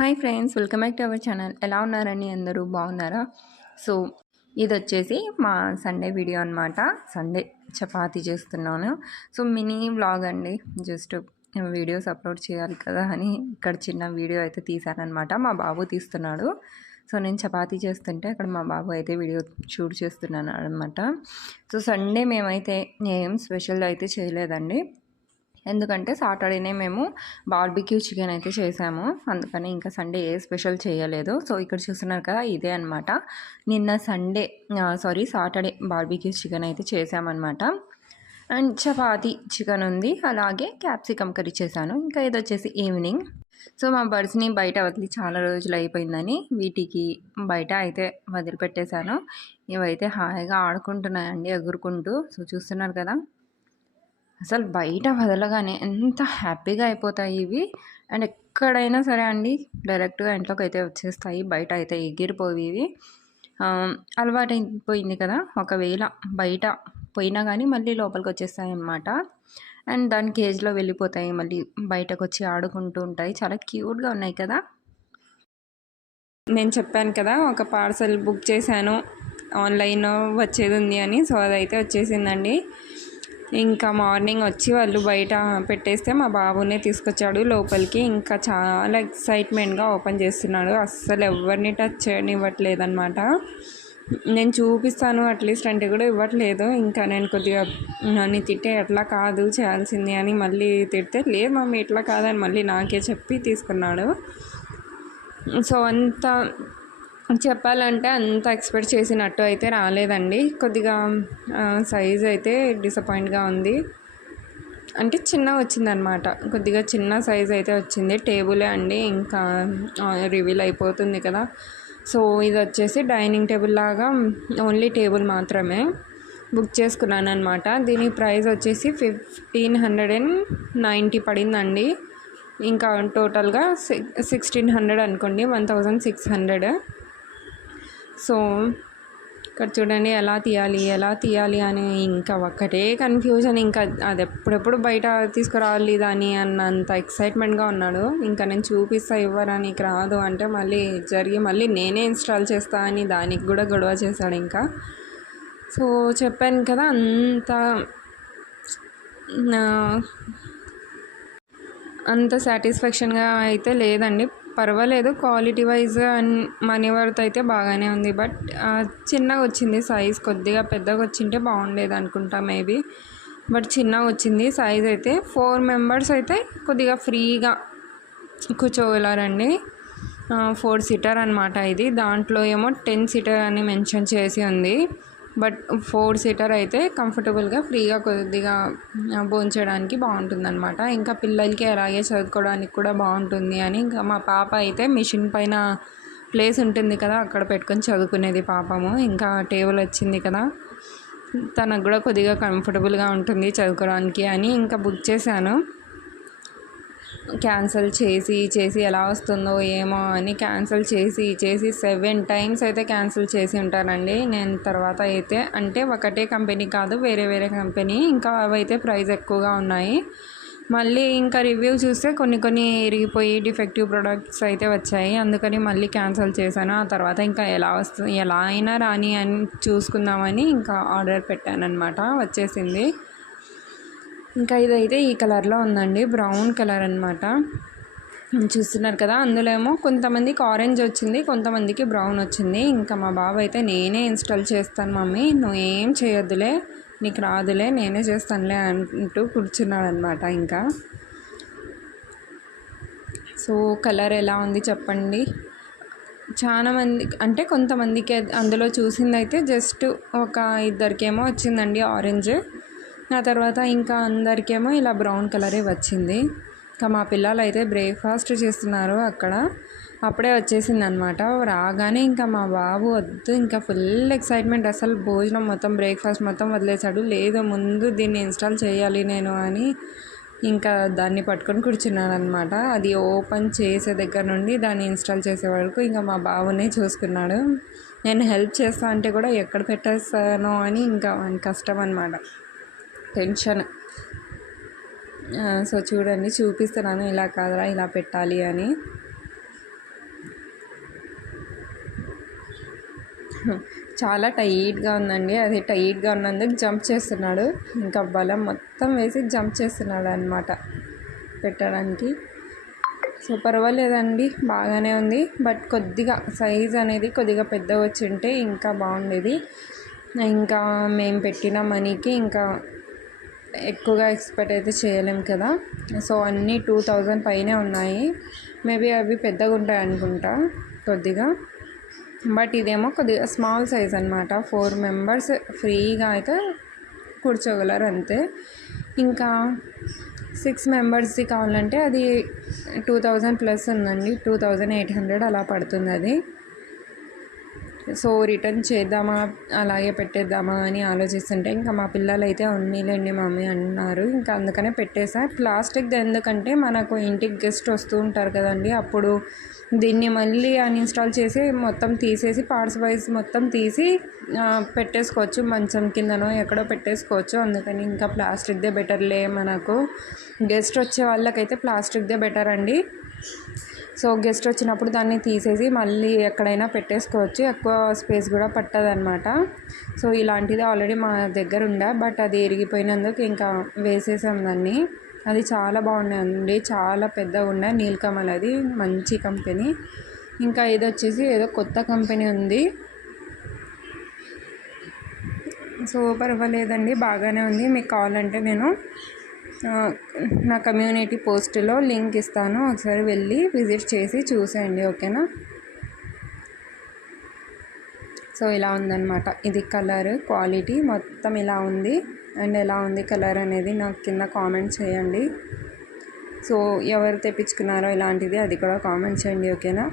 Hi friends, welcome back to our channel. ఎలా ఉన్నారండి? అందరూ బాగున్నారా? సో ఇది వచ్చేసి మా సండే వీడియో అనమాట. సండే చపాతీ చేస్తున్నాను. సో మినీ వ్లాగ్ అండి. జస్ట్ వీడియోస్ అప్లోడ్ చేయాలి కదా అని ఇక్కడ చిన్న వీడియో అయితే తీశానమాట. మా బాబు తీస్తున్నాడు. సో నేను చపాతీ చేస్తుంటే అక్కడ మా బాబు అయితే వీడియో షూట్ చేస్తున్నాను అనమాట. సో సండే మేమైతే ఏం స్పెషల్ అయితే చేయలేదండి. ఎందుకంటే సాటర్డేనే మేము బార్బిక్యూ చికెన్ అయితే చేసాము. అందుకని ఇంకా సండే ఏ స్పెషల్ చేయలేదు. సో ఇక్కడ చూస్తున్నారు కదా, ఇదే అనమాట. నిన్న సాటర్డే బార్బిక్యూ చికెన్ అయితే చేసామన్నమాట. అండ్ చపాతీ చికెన్ ఉంది, అలాగే క్యాప్సికమ్ కర్రీ చేశాను. ఇంకా ఇది వచ్చేసి ఈవినింగ్. సో మా బర్డ్స్ని బయట వదిలి చాలా రోజులు అయిపోయిందని వీటికి బయట అయితే వదిలిపెట్టేశాను. ఇవైతే హాయిగా ఆడుకుంటున్నాయండి ఎగురుకుంటూ. సో చూస్తున్నారు కదా, అసలు బయట వదలగానే ఎంత హ్యాపీగా అయిపోతాయి ఇవి. అండ్ ఎక్కడైనా సరే అండి డైరెక్ట్గా ఇంట్లోకి అయితే వచ్చేస్తాయి. బయట అయితే ఎగిరిపోయి ఇవి అలవాటు అయిపోయింది కదా. ఒకవేళ బయట పోయినా కానీ మళ్ళీ లోపలికి వచ్చేస్తాయి అన్నమాట. అండ్ దాని కేజ్లో వెళ్ళిపోతాయి, మళ్ళీ బయటకు వచ్చి ఆడుకుంటూ ఉంటాయి. చాలా క్యూట్గా ఉన్నాయి కదా. నేను చెప్పాను కదా, ఒక పార్సల్ బుక్ చేశాను, ఆన్లైన్ వచ్చేది ఉంది అని. సో అదైతే వచ్చేసిందండి. ఇంకా మార్నింగ్ వచ్చి వాళ్ళు బయట పెట్టేస్తే మా బాబునే తీసుకొచ్చాడు లోపలికి. ఇంకా చాలా ఎక్సైట్మెంట్గా ఓపెన్ చేస్తున్నాడు. అస్సలు ఎవరిని టచ్ చేయనివ్వట్లేదు అనమాట. నేను చూపిస్తాను అట్లీస్ట్ అంటే కూడా ఇవ్వట్లేదు. ఇంకా నేను కొద్దిగా నన్ను తిట్టే ఎట్లా కాదు చేయాల్సింది అని మళ్ళీ తిడితే, లేదు మమ్మీ ఇట్లా కాదని మళ్ళీ నాకే చెప్పి తీసుకున్నాడు. సో అంత చెప్పాలంటే అంత ఎక్స్పెక్ట్ చేసినట్టు అయితే రాలేదండి. కొద్దిగా సైజ్ అయితే డిసప్పాయింట్గా ఉంది. అంటే చిన్నగా వచ్చిందనమాట, కొద్దిగా చిన్న సైజ్ అయితే వచ్చింది. టేబులే అండి, ఇంకా రివీల్ అయిపోతుంది కదా. సో ఇది వచ్చేసి డైనింగ్ టేబుల్ లాగా, ఓన్లీ టేబుల్ మాత్రమే బుక్ చేసుకున్నాను అనమాట. దీని ప్రైస్ వచ్చేసి 1590 పడిందండి. ఇంకా టోటల్గా 1600 అనుకోండి, 1600. సో ఇక్కడ చూడండి ఎలా తీయాలి అని ఇంకా ఒక్కటే కన్ఫ్యూజన్. ఇంకా అది ఎప్పుడెప్పుడు బయట తీసుకురావాలి దాన్ని అన్నంత ఎక్సైట్మెంట్గా ఉన్నాడు. ఇంకా నేను చూపిస్తా, ఇవ్వరా నీకు రాదు అంటే మళ్ళీ నేనే ఇన్స్టాల్ చేస్తా అని దానికి కూడా గొడవ చేశాడు ఇంకా. సో చెప్పాను కదా, అంత సాటిస్ఫాక్షన్గా అయితే లేదండి. పర్వాలేదు, క్వాలిటీ వైజ్ మనీ వర్త్ అయితే బాగానే ఉంది. బట్ చిన్నగా వచ్చింది సైజ్. కొద్దిగా పెద్దగా వచ్చింటే బాగుండేది అనుకుంటా మేబీ. బట్ చిన్నగా వచ్చింది సైజ్ అయితే. 4 మెంబర్స్ అయితే కొద్దిగా ఫ్రీగా కూర్చోగలరండి. 4 సీటర్ అనమాట ఇది. దాంట్లో ఏమో 10 సీటర్ అని మెన్షన్ చేసి ఉంది. బట్ 4 సీటర్ అయితే కంఫర్టబుల్గా ఫ్రీగా కొద్దిగా భోంచడానికి బాగుంటుందన్నమాట. ఇంకా పిల్లలకి అలాగే చదువుకోవడానికి కూడా బాగుంటుంది అని. ఇంకా మా పాప అయితే మిషన్ పైన ప్లేస్ ఉంటుంది కదా, అక్కడ పెట్టుకొని చదువుకునేది పాపము. ఇంకా టేబుల్ వచ్చింది కదా, తనకు కూడా కొద్దిగా కంఫర్టబుల్గా ఉంటుంది చదువుకోవడానికి అని ఇంకా బుక్ చేశాను. క్యాన్సిల్ చేసి ఎలా వస్తుందో ఏమో అని క్యాన్సిల్ చేసి 7 టైమ్స్ అయితే క్యాన్సిల్ చేసి ఉంటానండి నేను. తర్వాత అయితే అంటే ఒకటే కంపెనీ కాదు, వేరే కంపెనీ. ఇంకా అవైతే ప్రైస్ ఎక్కువగా ఉన్నాయి. మళ్ళీ ఇంకా రివ్యూ చూస్తే కొన్ని ఇరిగిపోయి డిఫెక్టివ్ ప్రొడక్ట్స్ అయితే వచ్చాయి. అందుకని మళ్ళీ క్యాన్సిల్ చేశాను. ఆ తర్వాత ఇంకా ఎలా అయినా రాని అని చూసుకుందామని ఇంకా ఆర్డర్ పెట్టాను అనమాట. వచ్చేసింది. ఇంకా ఇదైతే ఈ కలర్లో ఉందండి, బ్రౌన్ కలర్ అనమాట. చూస్తున్నారు కదా, అందులో ఏమో కొంతమందికి ఆరెంజ్ వచ్చింది, కొంతమందికి బ్రౌన్ వచ్చింది. ఇంకా మా బాబు అయితే నేనే ఇన్స్టాల్ చేస్తాను మమ్మీ, నువ్వు ఏం చేయొద్దులే, నీకు రాదులే, నేనే చేస్తానులే అంటూ కూర్చున్నాడు అనమాట. ఇంకా సో కలర్ ఎలా ఉంది చెప్పండి. చాలా మంది అంటే కొంతమందికి అందులో చూసిందైతే జస్ట్ ఒక ఇద్దరికేమో వచ్చిందండి ఆరెంజ్. ఆ తర్వాత ఇంకా అందరికేమో ఇలా బ్రౌన్ కలరే వచ్చింది. ఇంకా మా పిల్లలు అయితే బ్రేక్ఫాస్ట్ చేస్తున్నారు అక్కడ. అప్పుడే వచ్చేసింది అనమాట. రాగానే ఇంకా మా బాబు వద్దు, ఇంకా ఫుల్ ఎక్సైట్మెంట్. అసలు భోజనం మొత్తం బ్రేక్ఫాస్ట్ మొత్తం వదిలేశాడు. లేదు ముందు దీన్ని ఇన్స్టాల్ చేయాలి నేను అని ఇంకా దాన్ని పట్టుకొని కూర్చున్నాను అనమాట. అది ఓపెన్ చేసే దగ్గర నుండి దాన్ని ఇన్స్టాల్ చేసే వరకు ఇంకా మా బాబునే చూసుకున్నాడు. నేను హెల్ప్ చేస్తా అంటే కూడా ఎక్కడ పెట్టేస్తానో అని ఇంకా కష్టం అనమాట, టెన్షన్. సో చూడండి, చూపిస్తున్నాను ఇలా కాదురా ఇలా పెట్టాలి అని. చాలా టైట్గా ఉందండి. అది టైట్గా ఉన్నందుకు జంప్ చేస్తున్నాడు. ఇంకా బలం మొత్తం వేసి జంప్ చేస్తున్నాడు అనమాట పెట్టడానికి. సో పర్వాలేదండి, బాగానే ఉంది. బట్ కొద్దిగా సైజ్ అనేది కొద్దిగా పెద్దగా వచ్చి ఉంటే ఇంకా బాగుండేది. ఇంకా మేము పెట్టిన మనీకి ఇంకా ఎక్కువగా ఎక్స్పెక్ట్ అయితే చేయలేం కదా. సో అన్నీ 2000 పైనే ఉన్నాయి. మేబీ అవి పెద్దగా ఉంటాయి అనుకుంటా కొద్దిగా. బట్ ఇదేమో కొద్దిగా స్మాల్ సైజ్ అనమాట. 4 మెంబర్స్ ఫ్రీగా అయితే కూర్చోగలరు అంతే. ఇంకా 6 మెంబర్స్ది కావాలంటే అది 2000 ప్లస్ ఉందండి. 2800 అలా పడుతుంది అది. సో రిటర్న్ చేద్దామా అలాగే పెట్టేద్దామా అని ఆలోచిస్తుంటే ఇంకా మా పిల్లలు అయితే ఉన్నీలేండి మమ్మీ అన్నారు. ఇంకా అందుకనే పెట్టేసా. ప్లాస్టిక్ది ఎందుకంటే మనకు ఇంటికి గెస్ట్ వస్తూ ఉంటారు కదండి, అప్పుడు దీన్ని మళ్ళీ అన్ఇన్స్టాల్ చేసి మొత్తం తీసేసి పార్ట్స్ వైజ్ మొత్తం తీసి పెట్టేసుకోవచ్చు, మంచం కిందనో ఎక్కడో పెట్టేసుకోవచ్చు. అందుకని ఇంకా ప్లాస్టిక్దే బెటర్లే, మనకు గెస్ట్ వచ్చే వాళ్ళకైతే ప్లాస్టిక్దే బెటర్ అండి. సో గెస్ట్ వచ్చినప్పుడు దాన్ని తీసేసి మళ్ళీ ఎక్కడైనా పెట్టేసుకోవచ్చు, ఎక్కువ స్పేస్ కూడా పట్టదనమాట. సో ఇలాంటిది ఆల్రెడీ మా దగ్గర ఉండే, బట్ అది ఇరిగిపోయినందుకు ఇంకా వేసేసాం దాన్ని. అది చాలా బాగున్నాయండి, చాలా పెద్దగా ఉన్నాయి. నీలకమల్ అది మంచి కంపెనీ. ఇంకా ఇది వచ్చేసి ఏదో కొత్త కంపెనీ ఉంది. సో పర్వాలేదండి, బాగానే ఉంది. మీకు కావాలంటే నేను నా కమ్యూనిటీ పోస్ట్లో లింక్ ఇస్తాను, ఒకసారి వెళ్ళి విజిట్ చేసి చూసేయండి, ఓకేనా. సో ఇలా ఉందన్నమాట. ఇది కలర్ క్వాలిటీ మొత్తం ఇలా ఉంది. అండ్ ఎలా ఉంది కలర్ అనేది నాకు కింద కామెంట్ చేయండి. సో ఎవరు తెప్పించుకున్నారో ఇలాంటిది అది కూడా కామెంట్ చేయండి, ఓకేనా.